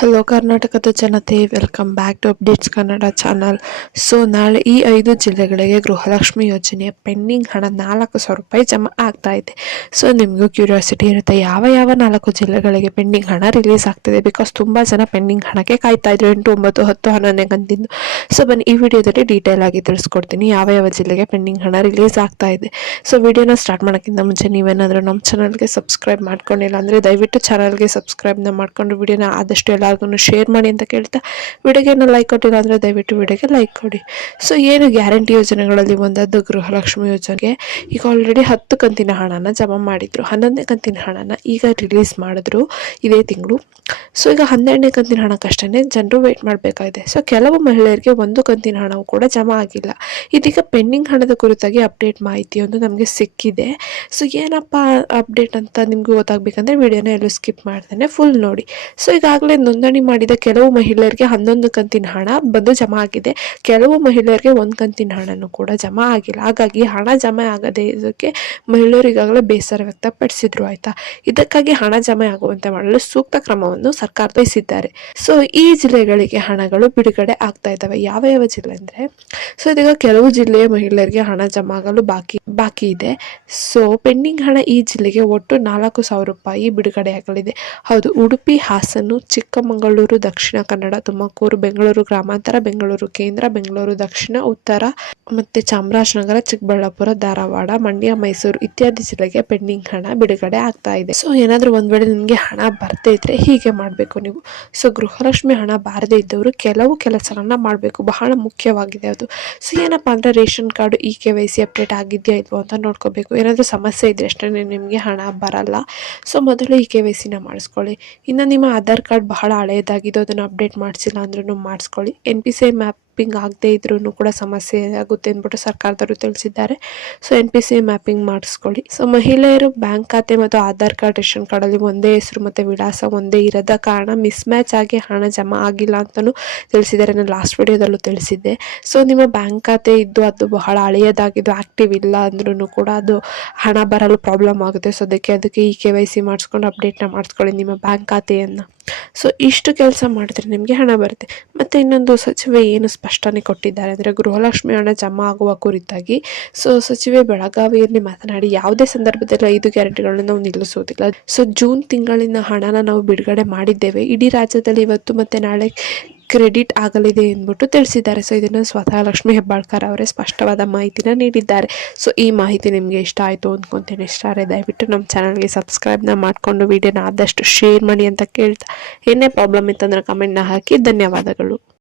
Hello ಕರ್ನಾಟಕದ ಜನತೆ, welcome back to updates Kannada channel. So ನಾಳೆ ಈ 5 ಜಿಲ್ಲೆಗಳಿಗೆ ಗೃಹಲಕ್ಷ್ಮಿ ಯೋಜನೆಯ ಪೆಂಡಿಂಗ್ ಹಣ 4,000 ರೂಪಾಯಿ ಜಮಾ ಆಗ್ತಾ ಇದೆ. ಸೊ ನಿಮಗೂ ಕ್ಯೂರಿಯಾಸಿಟಿ ಇರುತ್ತೆ, ಯಾವ 4 ಜಿಲ್ಲೆಗಳಿಗೆ ಪೆಂಡಿಂಗ್ ಹಣ ರಿಲೀಸ್ ಆಗ್ತಿದೆ. ಬಿಕಾಸ್ ತುಂಬ ಜನ ಪೆಂಡಿಂಗ್ ಹಣಕ್ಕೆ ಕಾಯ್ತಾ ಇದ್ರು 8, 9, 10, 11ನೇ ಕಂತಿಂದು. ಸೊ ಬನ್ನಿ ಈ ವಿಡಿಯೋದಲ್ಲಿ ಡೀಟೇಲ್ ಆಗಿ ತಿಳಿಸ್ಕೊಡ್ತೀನಿ ಯಾವ ಜಿಲ್ಲೆಗೆ ಪೆಂಡಿಂಗ್ ಹಣ ರಿಲೀಸ್ ಆಗ್ತಾ ಇದೆ. ಸೊ ವಿಡಿಯೋನ ಸ್ಟಾರ್ಟ್ ಮಾಡೋಕ್ಕಿಂತ ಮುಂಚೆ ನೀವೇನಾದರೂ ನಮ್ಮ ಚಾನಲ್ಗೆ ಸಬ್ಸ್ಕ್ರೈಬ್ ಮಾಡ್ಕೊಂಡಿಲ್ಲ ಅಂದರೆ ದಯವಿಟ್ಟು ಚಾನಲ್ಗೆ ಸಬ್ಸ್ಕ್ರೈಬ್ನ ಮಾಡ್ಕೊಂಡು ವಿಡಿಯೋನ ಆದಷ್ಟು ಎಲ್ಲರಿಗೂ ಶೇರ್ ಮಾಡಿ ಅಂತ ಕೇಳ್ತಾ, ವಿಡಿಯೋಗೆ ಲೈಕ್ ಕೊಟ್ಟಿಲ್ಲ ಅಂದರೆ ದಯವಿಟ್ಟು ವಿಡಿಯೋಗೆ ಲೈಕ್ ಕೊಡಿ. ಸೊ ಏನು ಗ್ಯಾರಂಟಿ ಯೋಜನೆಗಳಲ್ಲಿ ಒಂದಾದ ಗೃಹಲಕ್ಷ್ಮಿ ಯೋಜನೆಗೆ ಈಗ ಆಲ್ರೆಡಿ 10 ಕಂತಿನ ಹಣನ ಜಮಾ ಮಾಡಿದ್ರು. 11ನೇ ಕಂತಿನ ಹಣನ ಈಗ ರಿಲೀಸ್ ಮಾಡಿದ್ರು ಇದೇ ತಿಂಗಳು. ಸೊ ಈಗ 12ನೇ ಕಂತಿನ ಹಣಕ್ಕಷ್ಟೇ ಜನರು ವೇಟ್ ಮಾಡಬೇಕಾಗಿದೆ. ಸೊ ಕೆಲವು ಮಹಿಳೆಯರಿಗೆ 1 ಕಂತಿನ ಹಣವು ಕೂಡ ಜಮಾ ಆಗಿಲ್ಲ. ಇದೀಗ ಪೆಂಡಿಂಗ್ ಹಣದ ಕುರಿತಾಗಿ ಅಪ್ಡೇಟ್ ಮಾಹಿತಿಯೊಂದು ನಮಗೆ ಸಿಕ್ಕಿದೆ. ಸೊ ಏನಪ್ಪ ಅಪ್ಡೇಟ್ ಅಂತ ನಿಮ್ಗೆ ಗೊತ್ತಾಗಬೇಕಂದ್ರೆ ವಿಡಿಯೋನ ಎಲ್ಲೂ ಸ್ಕಿಪ್ ಮಾಡ್ದೇನೆ ಫುಲ್ ನೋಡಿ. ಸೊ ಈಗಾಗಲೇ ನೋಂದಣಿ ಮಾಡಿದ ಕೆಲವು ಮಹಿಳೆಯರಿಗೆ 11 ಕಂತಿನ ಹಣ ಬಂದು ಜಮಾ ಆಗಿದೆ. ಕೆಲವು ಮಹಿಳೆಯರಿಗೆ 1 ಕಂತಿನ ಹಣನೂ ಕೂಡ ಜಮಾ ಆಗಿಲ್ಲ. ಹಾಗಾಗಿ ಹಣ ಜಮಾ ಆಗದೆ ಇದಕ್ಕೆ ಮಹಿಳೆಯರು ಈಗಾಗಲೇ ಬೇಸರ ವ್ಯಕ್ತಪಡಿಸಿದ್ರು. ಆಯ್ತಾ, ಇದಕ್ಕಾಗಿ ಹಣ ಜಮಾ ಆಗುವಂತೆ ಮಾಡಲು ಸೂಕ್ತ ಕ್ರಮವನ್ನು ಸರ್ಕಾರ ವಹಿಸಿದ್ದಾರೆ. ಸೊ ಈ ಜಿಲ್ಲೆಗಳಿಗೆ ಹಣಗಳು ಬಿಡುಗಡೆ ಆಗ್ತಾ ಇದ್ದಾವೆ. ಯಾವ ಜಿಲ್ಲೆ ಅಂದ್ರೆ, ಸೊ ಇದೀಗ ಕೆಲವು ಜಿಲ್ಲೆಯ ಮಹಿಳೆಯರಿಗೆ ಹಣ ಜಮಾ ಆಗಲು ಬಾಕಿ ಇದೆ. ಸೊ ಪೆಂಡಿಂಗ್ ಹಣ ಈ ಜಿಲ್ಲೆಗೆ ಒಟ್ಟು 4,000 ರೂಪಾಯಿ ಬಿಡುಗಡೆಯಾಗಲಿದೆ. ಹೌದು, ಉಡುಪಿ, ಹಾಸನ, ಚಿಕ್ಕಮಗಳೂರು, ದಕ್ಷಿಣ ಕನ್ನಡ, ತುಮಕೂರು, ಬೆಂಗಳೂರು ಗ್ರಾಮಾಂತರ, ಬೆಂಗಳೂರು ಕೇಂದ್ರ, ಬೆಂಗಳೂರು ದಕ್ಷಿಣ, ಉತ್ತರ ಮತ್ತೆ ಚಾಮರಾಜನಗರ, ಚಿಕ್ಕಬಳ್ಳಾಪುರ, ಧಾರವಾಡ, ಮಂಡ್ಯ, ಮೈಸೂರು ಇತ್ಯಾದಿ ಜಿಲ್ಲೆಗೆ ಪೆಂಡಿಂಗ್ ಹಣ ಬಿಡುಗಡೆ ಆಗ್ತಾ ಇದೆ. ಸೊ ಏನಾದರೂ ಒಂದ್ ವೇಳೆ ನಿಮಗೆ ಹಣ ಬರ್ದೇ ಇದ್ರೆ ಹೀಗೆ ಮಾಡಬೇಕು ನೀವು. ಸೊ ಗೃಹಲಕ್ಷ್ಮಿ ಹಣ ಬಾರದೇ ಇದ್ದವರು ಕೆಲವು ಕೆಲಸಗಳನ್ನ ಮಾಡಬೇಕು, ಬಹಳ ಮುಖ್ಯವಾಗಿದೆ ಅದು. ಸೊ ಏನಪ್ಪಾ ಅಂದ್ರೆ, ರೇಷನ್ ಕಾರ್ಡ್ KYC ಅಪ್ಡೇಟ್ ಆಗಿದೆಯಾ ಇಲ್ವೋ ಅಂತ ನೋಡ್ಕೋಬೇಕು. ಏನಾದರೂ ಸಮಸ್ಯೆ ಇದ್ರೆ ಅಷ್ಟೇ ನಿಮಗೆ ಹಣ ಬರಲ್ಲ. ಸೊ ಮೊದಲು KYCನ ಮಾಡಿಸ್ಕೊಳ್ಳಿ. ಇನ್ನು ನಿಮ್ಮ ಆಧಾರ್ ಕಾರ್ಡ್ ಬಹಳ ಹಳೆಯದಾಗಿದ್ದು ಅದನ್ನು ಅಪ್ಡೇಟ್ ಮಾಡಿಸಿಲ್ಲ ಅಂದ್ರೂ ಮಾಡಿಸ್ಕೊಳ್ಳಿ. NPCI ಮ್ಯಾಪಿಂಗ್ ಆಗದೆ ಇದ್ರೂ ಕೂಡ ಸಮಸ್ಯೆ ಆಗುತ್ತೆ ಅಂದ್ಬಿಟ್ಟು ಸರ್ಕಾರದವರು ತಿಳಿಸಿದ್ದಾರೆ. ಸೊ NPCI ಮ್ಯಾಪಿಂಗ್ ಮಾಡಿಸ್ಕೊಳ್ಳಿ. ಸೊ ಮಹಿಳೆಯರು ಬ್ಯಾಂಕ್ ಖಾತೆ ಮತ್ತು ಆಧಾರ್ ಕಾರ್ಡ್, ರೇಷನ್ ಕಾರ್ಡಲ್ಲಿ ಒಂದೇ ಹೆಸರು ಮತ್ತು ವಿಳಾಸ ಒಂದೇ ಇರದ ಕಾರಣ ಮಿಸ್ ಮ್ಯಾಚ್ ಆಗಿ ಹಣ ಜಮಾ ಆಗಿಲ್ಲ ಅಂತಲೂ ತಿಳಿಸಿದ್ದಾರೆ. ನಾನು ಲಾಸ್ಟ್ ವಿಡಿಯೋದಲ್ಲೂ ತಿಳಿಸಿದ್ದೆ. ಸೊ ನಿಮ್ಮ ಬ್ಯಾಂಕ್ ಖಾತೆ ಇದ್ದು ಅದು ಬಹಳ ಹಳೆಯದಾಗಿದ್ದು ಆಕ್ಟಿವ್ ಇಲ್ಲ ಅಂದ್ರೂ ಕೂಡ ಅದು ಹಣ ಬರಲು ಪ್ರಾಬ್ಲಮ್ ಆಗುತ್ತೆ. ಸೊ ಅದಕ್ಕೆ KYC ಮಾಡಿಸ್ಕೊಂಡು ಅಪ್ಡೇಟ್ನ ಮಾಡಿಸ್ಕೊಳ್ಳಿ ನಿಮ್ಮ ಬ್ಯಾಂಕ್ ಖಾತೆಯನ್ನು. ಸೊ ಇಷ್ಟು ಕೆಲಸ ಮಾಡಿದ್ರೆ ನಿಮಗೆ ಹಣ ಬರುತ್ತೆ. ಮತ್ತೆ ಇನ್ನೊಂದು, ಸಚಿವೆ ಏನು ಸ್ಪಷ್ಟನೆ ಕೊಟ್ಟಿದ್ದಾರೆ ಅಂದರೆ, ಗೃಹಲಕ್ಷ್ಮಿ ಹಣ ಜಮಾ ಆಗುವ ಕುರಿತಾಗಿ ಸೊ ಸಚಿವೆ ಬೆಳಗಾವಿಯಲ್ಲಿ ಮಾತನಾಡಿ, ಯಾವುದೇ ಸಂದರ್ಭದಲ್ಲಿ 5 ಗ್ಯಾರಂಟಿಗಳನ್ನು ನಾವು ನಿಲ್ಲಿಸುವುದಿಲ್ಲ. ಸೊ ಜೂನ್ ತಿಂಗಳಿನ ಹಣನ ನಾವು ಬಿಡುಗಡೆ ಮಾಡಿದ್ದೇವೆ. ಇಡೀ ರಾಜ್ಯದಲ್ಲಿ ಇವತ್ತು ಮತ್ತೆ ನಾಳೆ ಕ್ರೆಡಿಟ್ ಆಗಲಿದೆ ಎಂದ್ಬಿಟ್ಟು ತಿಳಿಸಿದ್ದಾರೆ. ಸೊ ಇದನ್ನು ಸ್ವತಃ ಲಕ್ಷ್ಮೀ ಹೆಬ್ಬಾಳ್ಕರ್ ಅವರೇ ಸ್ಪಷ್ಟವಾದ ಮಾಹಿತಿನ ನೀಡಿದ್ದಾರೆ. ಸೊ ಈ ಮಾಹಿತಿ ನಿಮಗೆ ಇಷ್ಟ ಆಯಿತು ಅಂದ್ಕೊತೀನಿ. ಇಷ್ಟ ಆದರೆ ದಯವಿಟ್ಟು ನಮ್ಮ ಚಾನಲ್ಗೆ ಸಬ್ಸ್ಕ್ರೈಬ್ನ ಮಾಡಿಕೊಂಡು ವಿಡಿಯೋನ ಆದಷ್ಟು ಶೇರ್ ಮಾಡಿ ಅಂತ ಕೇಳ್ತಾ, ಏನೇ ಪ್ರಾಬ್ಲಮ್ ಇತ್ತಂದ್ರೆ ಕಮೆಂಟ್ನ ಹಾಕಿ. ಧನ್ಯವಾದಗಳು.